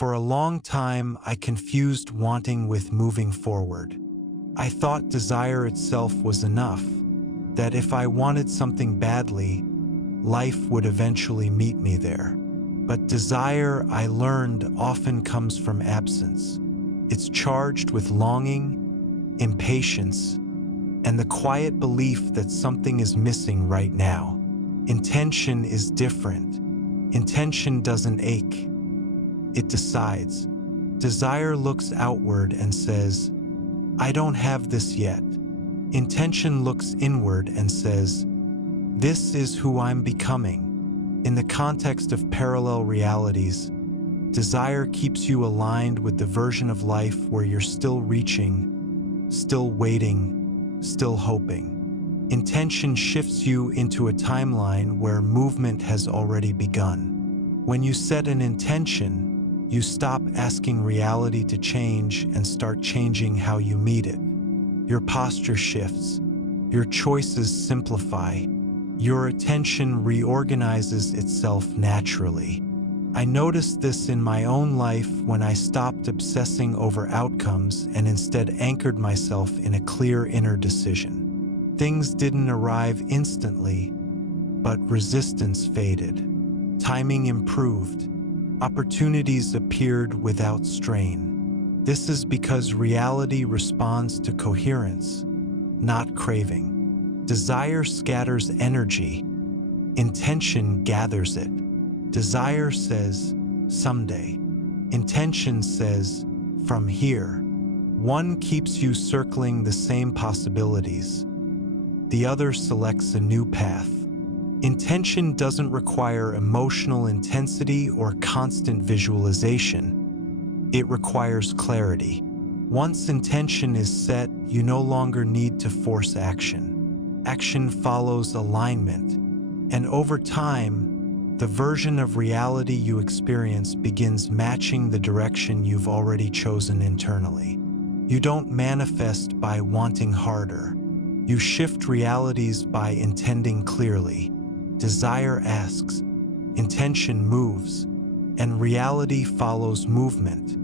For a long time, I confused wanting with moving forward. I thought desire itself was enough, that if I wanted something badly, life would eventually meet me there. But desire, I learned, often comes from absence. It's charged with longing, impatience, and the quiet belief that something is missing right now. Intention is different. Intention doesn't ache. It decides. Desire looks outward and says, I don't have this yet. Intention looks inward and says, this is who I'm becoming. In the context of parallel realities, desire keeps you aligned with the version of life where you're still reaching, still waiting, still hoping. Intention shifts you into a timeline where movement has already begun. When you set an intention, you stop asking reality to change and start changing how you meet it. Your posture shifts. Your choices simplify. Your attention reorganizes itself naturally. I noticed this in my own life when I stopped obsessing over outcomes and instead anchored myself in a clear inner decision. Things didn't arrive instantly, but resistance faded. Timing improved. Opportunities appeared without strain. This is because reality responds to coherence, not craving. Desire scatters energy. Intention gathers it. Desire says, someday. Intention says, from here. One keeps you circling the same possibilities. The other selects a new path. Intention doesn't require emotional intensity or constant visualization. It requires clarity. Once intention is set, you no longer need to force action. Action follows alignment, and over time, the version of reality you experience begins matching the direction you've already chosen internally. You don't manifest by wanting harder. You shift realities by intending clearly. Desire asks, intention moves, and reality follows movement.